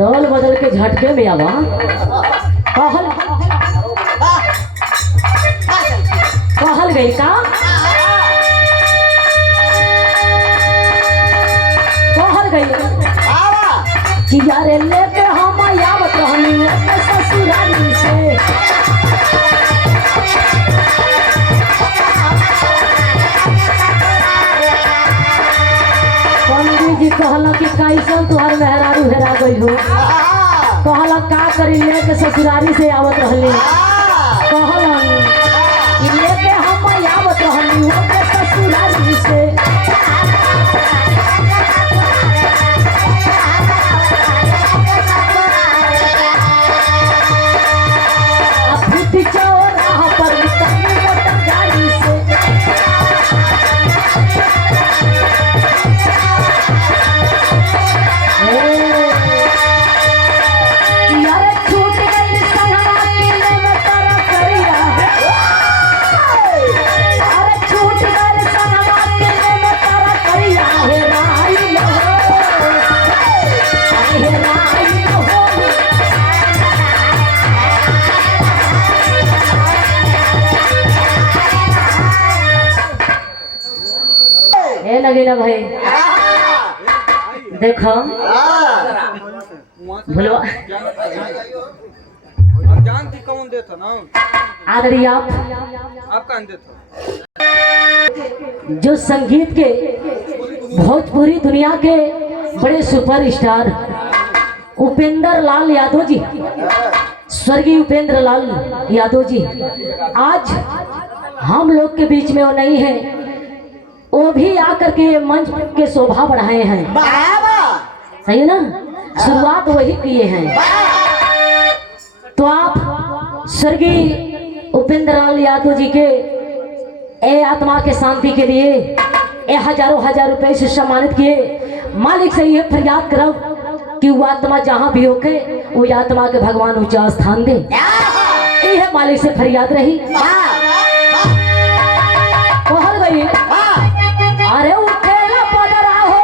बदल बदल के झटके में आवा कहल कहल गई का कहल गई कि यारे लेके हम आवत रहनी ससुराली से पंडित जी कहला कि कैसन तुहार मेहरारू हेरा गई हो कहला का करी लेके ससुराली से आवत रहली कहला कि लेके हम आवत रहनी ससुराली से लगेला भाई देखो भूलवा जानती कौन देता ना आदरी आप कौन देता जो संगीत के भोजपुरी दुनिया के बड़े सुपरस्टार उपेंद्र लाल यादव जी स्वर्गीय उपेंद्र लाल यादव जी आज हम लोग के बीच में वो नहीं है वो भी आकर के मंच के शोभा बढ़ाए हैं सही है ना शुरुआत वही किए हैं तो आप स्वर्गीय उपेंद्र लाल यादव जी के ए आत्मा के शांति के लिए हजारों हजार रुपए से सम्मानित किए मालिक से ये फरियाद करो कि वो आत्मा जहाँ भी होके वो आत्मा के भगवान ऊंचा स्थान दे यह मालिक से फरियाद रही कहल गई अरे उठेला पदरा हो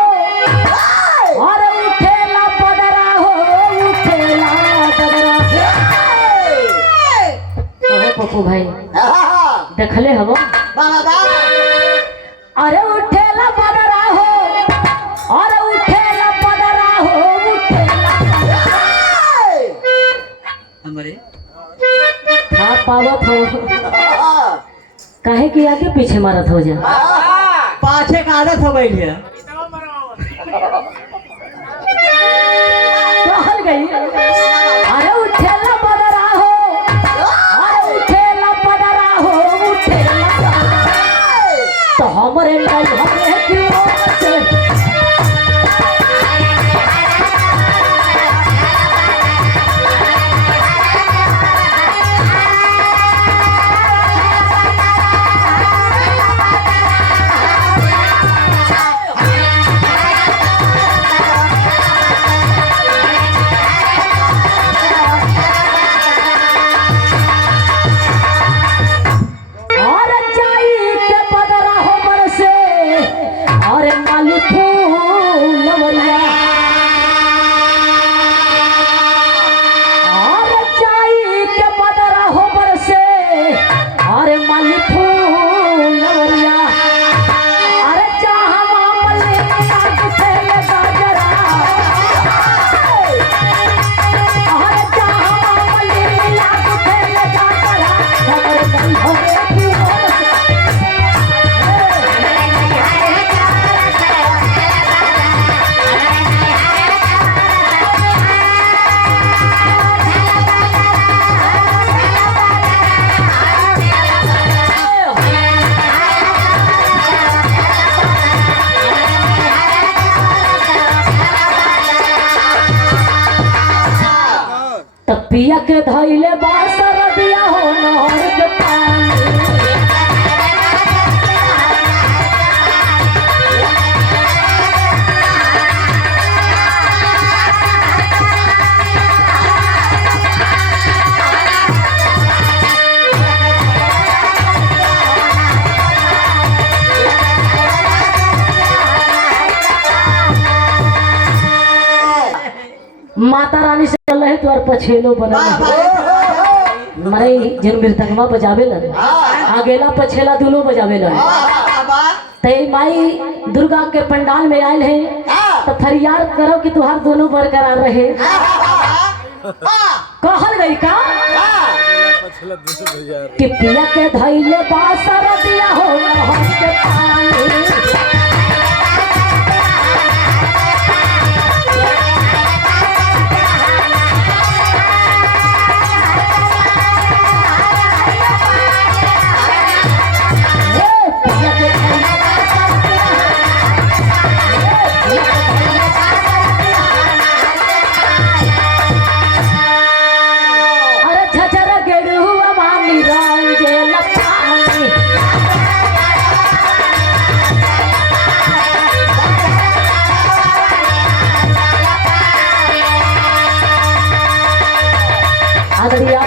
अरे उठेला पदरा हो उठेला पदरा हो पप्पू भाई देखले हवो अरे उठेला पदरा हो अरे उठेला पदरा हो उठेला हमरे था पावत हो काहे कि आगे पीछे मारत हो जा पाछे का आदत हो गई है कहल गई अरे उठेला पदरा हो अरे उठेला पदरा हो उठेला तो हमरे हमरे क्यों पिया के धैले बासर दिया हो नहर के पानी माता माता रानी से बोल रहे तुम्हार पछेलो बना मरे जिन मृतंगमा बजावेलन आगेला पछेला दोनों बजावेलन। ते माई दुर्गा के पंडाल में आयल है तो फरियाद करो कि तुहार दोनों बरकरार रहे। कहल गई का टिपिया के धैले बासर दिया हो नहर के पानी।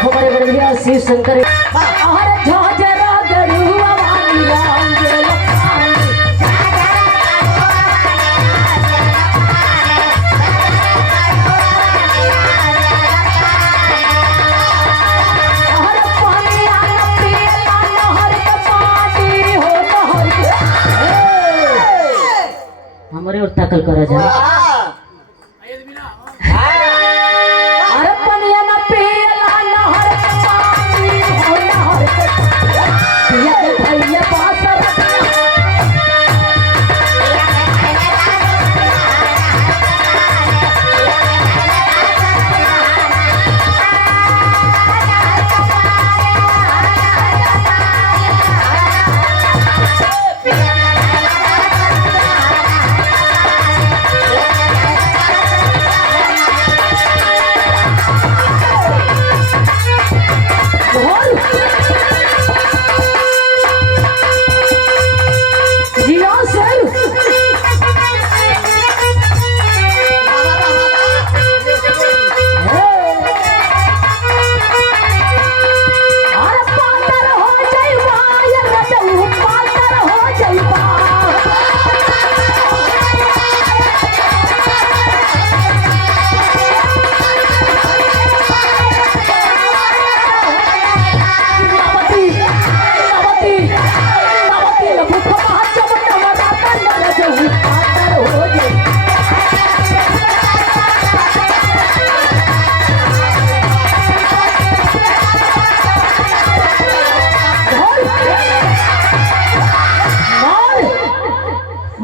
हमारे बड़े भैया शिव शंकर हमारे और ताकल करा जाए।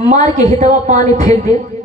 मार के हितवा पानी फेंक दे।